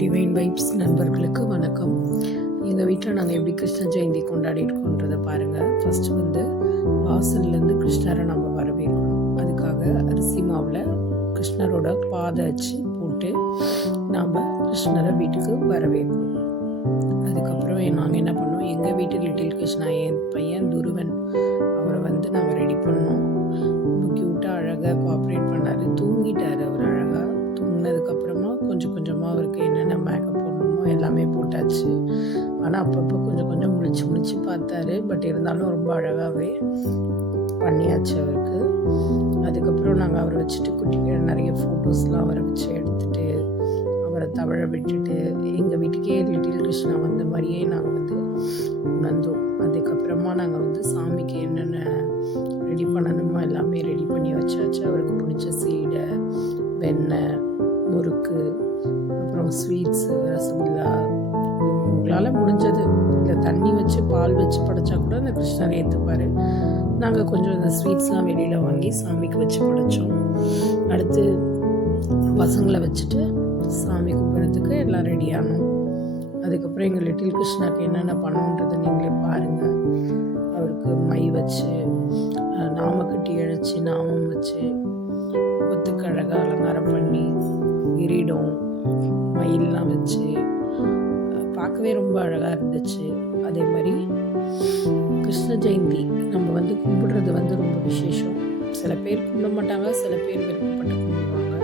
Divine vibes நண்பர்களுக்கு வணக்கம். எங்கள் வீட்டில் நாங்கள் எப்படி கிருஷ்ண ஜெயந்தி கொண்டாடி இருக்கோன்றதை பாருங்கள். ஃபஸ்ட்டு வந்து வாசல்லேருந்து கிருஷ்ணரை நம்ம வரவேற்கணும். அதுக்காக அரிசி மாவில் கிருஷ்ணரோட பாதை வச்சு போட்டு நாம் கிருஷ்ணரை வீட்டுக்கு வரவேற்கணும். அதுக்கப்புறம் நாங்கள் என்ன பண்ணோம், எங்கள் வீட்டு லிட்டில் கிருஷ்ணா என் பையன் துருவன் அவரை வந்து நாங்கள் ரெடி பண்ணோம். ரொம்ப க்யூட்டாக அழகாக கோஆப்ரேட் பண்ணார். தூங்கிட்டார். அவர் அழகாக தூங்கினதுக்கப்புறமா கொஞ்சம் கொஞ்சமாக அவருக்கு என்னென்ன மேக்கப் போடணுமோ எல்லாமே போட்டாச்சு. ஆனால் அப்பப்போ கொஞ்சம் கொஞ்சம் முழிச்சு பார்த்தாரு. பட் இருந்தாலும் ரொம்ப அழகாகவே பண்ணியாச்சு அவருக்கு. அதுக்கப்புறம் நாங்கள் அவரை வச்சுட்டு குட்டிக்கு நிறைய ஃபோட்டோஸ்லாம் அவரை வச்சு எடுத்துகிட்டு அவரை தவழ விட்டுட்டு எங்கள் வீட்டுக்கே லிட்டில் கிருஷ்ணா வந்த மாதிரியே நாங்கள் வந்து உணர்ந்தோம். அதுக்கப்புறமா நாங்கள் வந்து சாமிக்கு என்னென்ன ரெடி பண்ணணுமோ எல்லாமே ரெடி பண்ணி வச்சாச்சு. அவருக்கு பிடிச்ச சீடை, வெண்ணெய், முறுக்கு, அப்புறம் ஸ்வீட்ஸு, ரசகுல்லா, உங்களால் முடிஞ்சது இல்லை தண்ணி வச்சு பால் வச்சு படைச்சா கூட அந்த கிருஷ்ணரை ஏற்றுப்பார். நாங்கள் கொஞ்சம் இந்த ஸ்வீட்ஸ்லாம் வெளியில் வாங்கி சாமிக்கு வச்சு படைச்சோம். அடுத்து பசங்களை வச்சுட்டு சாமி கும்பிட்றதுக்கு எல்லாம் ரெடியானோம். அதுக்கப்புறம் எங்கள் லிட்டில் கிருஷ்ணாக்கு என்னென்ன பண்ணணுன்றதை நீங்களே பாருங்கள். அவருக்கு மை வச்சு நாமக்கட்டி அழைச்சி நாமம் வச்சு ஒத்துக்கு அழகாக அலங்காரம் பண்ணி கிரீடம் மயிலெலாம் வச்சு பார்க்கவே ரொம்ப அழகாக இருந்துச்சு. அதே மாதிரி கிருஷ்ண ஜெயந்தி நம்ம வந்து கும்பிடுறது வந்து ரொம்ப விசேஷம். சில பேர் கும்பிட மாட்டாங்க, சில பேர் விருப்பப்பட்டு கும்பிடுவாங்க.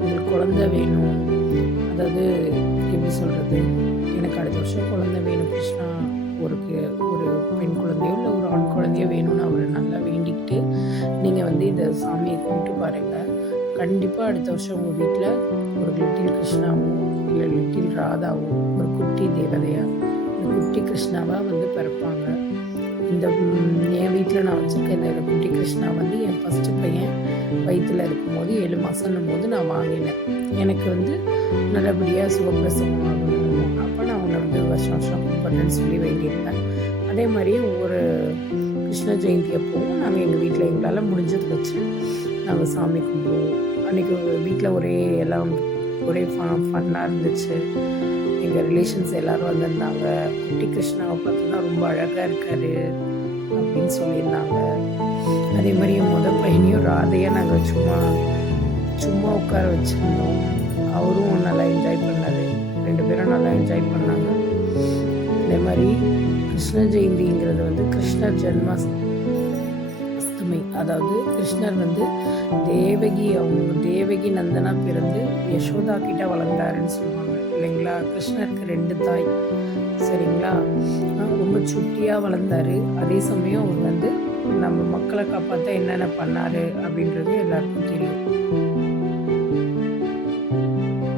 உங்களுக்கு குழந்தை வேணும், அதாவது எப்படி சொல்கிறது, எனக்கு அடுத்த வருஷம் குழந்தை வேணும் கிருஷ்ணா, ஒரு பெண் குழந்தையோ இல்லை ஒரு ஆண் குழந்தையோ வேணும்னு அவரை நல்லா வேண்டிக்கிட்டு நீங்கள் வந்து இந்த சாமியை கும்பிட்டு பாருங்கள். கண்டிப்பாக அடுத்த வருஷம் உங்கள் வீட்டில் ஒரு லிட்டில் கிருஷ்ணாவும் இல்லை லிட்டில் ராதாவும் ஒரு குட்டி தேவதையாக ஒரு குட்டி கிருஷ்ணாவாக வந்து பிறப்பாங்க. இந்த என் வீட்டில் நான் வச்சுருக்க இந்த குட்டி கிருஷ்ணா வந்து என் ஃபஸ்ட்டு பையன் வயிற்றில் இருக்கும்போது 7 மாதம்னும் போது நான் வாங்கினேன். எனக்கு வந்து நல்லபடியாக சுகப்பிரசவம் ஆகணும், அப்போ நான் உன்னை வந்து வருஷம் கும்பிட்றேன்னு சொல்லி வேண்டியிருந்தேன். அதே மாதிரி ஒவ்வொரு கிருஷ்ண ஜெயந்தி அப்போவும் நாங்கள் எங்கள் வீட்டில் எங்களால் முடிஞ்சது வச்சு நாங்கள் சாமி கும்பிடுவோம். அன்றைக்கி வீட்டில் ஒரே ஃபன்னாக இருந்துச்சு. எங்கள் ரிலேஷன்ஸ் எல்லோரும் வந்திருந்தாங்க. குட்டி கிருஷ்ணாவை பார்த்தோன்னா ரொம்ப அழகாக இருக்கார் அப்படின்னு சொல்லியிருந்தாங்க. அதே மாதிரி என் முதல் பையனையும் ராதையாக நாங்கள் சும்மா உட்கார வச்சுருந்தோம். அவரும் நல்லா என்ஜாய் பண்ணார். 2 பேரும் நல்லா என்ஜாய் பண்ணாங்க. அதே மாதிரி கிருஷ்ண ஜெயந்திங்கிறது வந்து கிருஷ்ணர் ஜென்மாஷ்டமி, அதாவது கிருஷ்ணர் வந்து தேவகி நந்தனா பிறந்து யசோதா கிட்ட வளர்ந்தாருன்னு சொல்லுவாங்க இல்லைங்களா. கிருஷ்ணருக்கு 2 தாய், சரிங்களா. ரொம்ப சுட்டியாக வளர்ந்தார். அதே சமயம் அவர் வந்து நம்ம மக்களை காப்பாற்ற என்னென்ன பண்ணார் அப்படின்றது எல்லாருக்கும் தெரியும்.